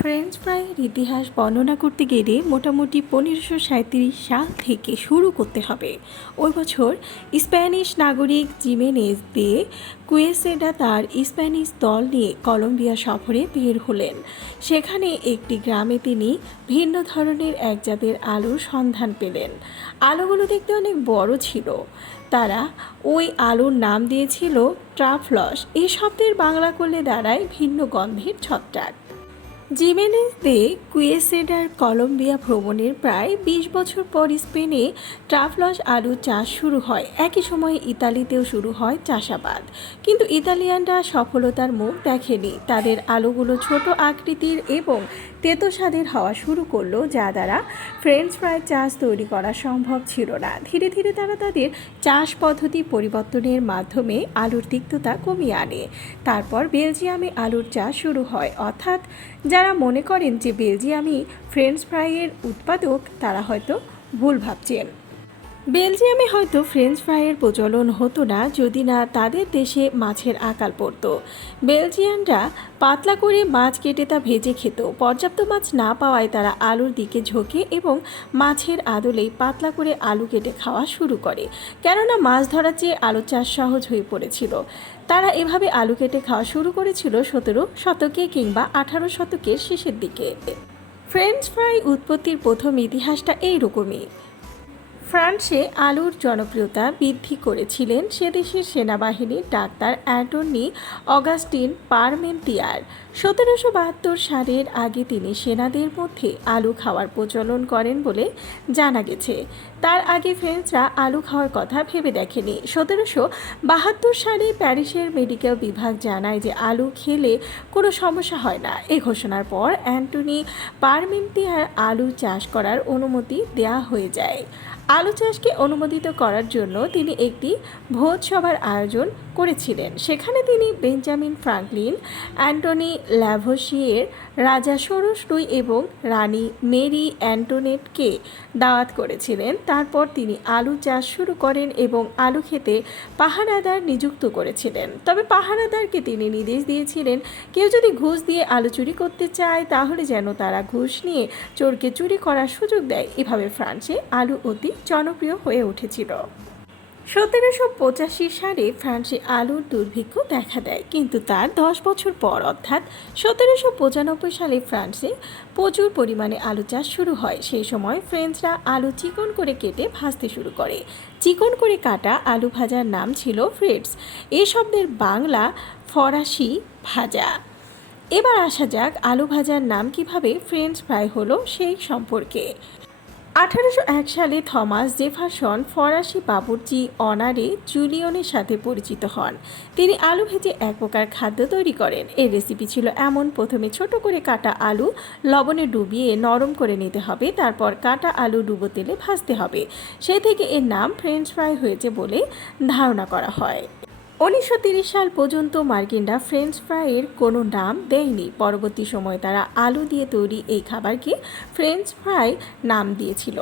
French ফ্রাইয়ের ইতিহাস বর্ণনা করতে গেলে মোটামুটি পনেরোশো সাঁত্রিশ সাল থেকে শুরু করতে হবে। ওই বছর স্প্যানিশ নাগরিক জিমেনেজ দে কুয়েসেডা তার স্প্যানিশ দল নিয়ে কলম্বিয়া সফরে বের হলেন। সেখানে একটি গ্রামে তিনি ভিন্ন ধরনের এক জাতের আলুর সন্ধান পেলেন। আলোগুলো দেখতে অনেক বড় ছিল। তারা ওই আলুর নাম দিয়েছিল ট্রাফলস। এই শব্দের বাংলা করলে দাঁড়ায় ভিন্ন গন্ধের ছত্রাক। জিমেনেজ দে কুয়েসেডার কলম্বিয়া ভ্রমণের প্রায় বিশ বছর পর স্পেনে ট্রাফলস আলু চাষ শুরু হয়। একই সময়ে ইতালিতেও শুরু হয় চাষাবাদ। কিন্তু ইতালিয়ানরা সফলতার মুখ দেখেনি। তাদের আলুগুলো ছোট আকৃতির এবং তেতো স্বাদের হওয়া শুরু করল, যা দ্বারা ফ্রেঞ্চ ফ্রাই চাষ তৈরি করা সম্ভব ছিল না। ধীরে ধীরে তারা তাদের চাষ পদ্ধতি পরিবর্তনের মাধ্যমে আলুর তিক্ততা কমিয়ে আনে। তারপর বেলজিয়ামে আলুর চাষ শুরু হয়। অর্থাৎ যারা মনে করেন যে বেলজিয়ামই ফ্রেঞ্চ ফ্রাইয়ের উৎপাদক তারা হয়তো ভুল ভাবছেন। বেলজিয়ামে হয়তো ফ্রেঞ্চ ফ্রাইয়ের প্রচলন হতো না যদি না তাদের দেশে মাছের আকাল পড়তো। বেলজিয়ানরা পাতলা করে মাছ কেটে তা ভেজে খেত। পর্যাপ্ত মাছ না পাওয়ায় তারা আলুর দিকে ঝোঁকে এবং মাছের আদলেই পাতলা করে আলু কেটে খাওয়া শুরু করে। কেননা মাছ ধরার চেয়ে আলু চাষ সহজ হয়ে পড়েছিল। তারা এভাবে আলু কেটে খাওয়া শুরু করেছিল সতেরো শতকে কিংবা আঠারো শতকের শেষের দিকে। ফ্রেঞ্চ ফ্রাই উৎপত্তির প্রথম ইতিহাসটা এইরকমই। ফ্রান্সে আলুর জনপ্রিয়তা বৃদ্ধি করেছিলেন সে দেশের সেনাবাহিনীর ডাক্তার অ্যান্টনি অগাস্টিন পারমেন্তিয়ার। সতেরোশো বাহাত্তর সালের আগে তিনি সেনাদের মধ্যে আলু খাওয়ার প্রচলন করেন বলে জানা গেছে। তার আগে ফ্রেঞ্চরা আলু খাওয়ার কথা ভেবে দেখেনি। সতেরোশো বাহাত্তর সালে প্যারিসের মেডিকেল বিভাগ জানায় যে আলু খেলে কোনো সমস্যা হয় না। এ ঘোষণার পর অ্যান্টনি পারমেন্তিয়ার আলু চাষ করার অনুমতি দেয়া হয়ে যায়। আলু চাষকে অনুমোদিত করার জন্য তিনি একটি ভোজসভার আয়োজন করেছিলেন। সেখানে তিনি বেঞ্জামিন ফ্রাঙ্কলিন, অ্যান্টনি ল্যাভোসিয়ের রাজা সরস লুই এবং রানী মেরি অ্যান্টোনেটকে দাওয়াত করেছিলেন। তারপর তিনি আলু চাষ শুরু করেন এবং আলু খেতে পাহারাদার নিযুক্ত করেছিলেন। তবে পাহারাদারকে তিনি নির্দেশ দিয়েছিলেন, কেউ যদি ঘুষ দিয়ে আলু চুরি করতে চায়, তাহলে যেন তারা ঘুষ নিয়ে চোরকে চুরি করার সুযোগ দেয়। এভাবে ফ্রান্সে আলু অতি জনপ্রিয় হয়ে উঠেছিল। সতেরোশো পঁচাশি সালে ফ্রান্সে আলুর দুর্ভিক্ষ দেখা দেয়, কিন্তু তার দশ বছর পর অর্থাৎ সতেরোশো পঁচানব্বই সালে ফ্রান্সে প্রচুর পরিমাণে আলু চাষ শুরু হয়। সেই সময় ফ্রেঞ্চরা আলু চিকন করে কেটে ভাজতে শুরু করে। চিকন করে কাটা আলু ভাজার নাম ছিল ফ্রেডস। এ শব্দের বাংলা ফরাসি ভাজা। এবার আসা যাক আলু ভাজার নাম কীভাবে ফ্রেঞ্চ ফ্রাই হলো সেই সম্পর্কে। আঠারোশো এক সালে থমাস জেফারসন ফরাসি বাবুর্চি অনারে জুলিয়নের সাথে পরিচিত হন। তিনি আলু ভেজে এক প্রকার খাদ্য তৈরি করেন। এর রেসিপি ছিল এমন, প্রথমে ছোট করে কাটা আলু, লবণে ডুবিয়ে নরম করে নিতে হবে, তারপর কাটা আলু ডুবো তেলে ভাজতে হবে। সে থেকে এর নাম ফ্রেঞ্চ ফ্রাই হয়েছে বলে ধারণা করা হয়। উনিশশো সাল পর্যন্ত মার্কিনরা ফ্রেঞ্চ ফ্রাইয়ের কোনো নাম দেয়নি। পরবর্তী সময়ে তারা আলু দিয়ে তৈরি এই খাবারকে ফ্রেঞ্চ ফ্রাই নাম দিয়েছিল।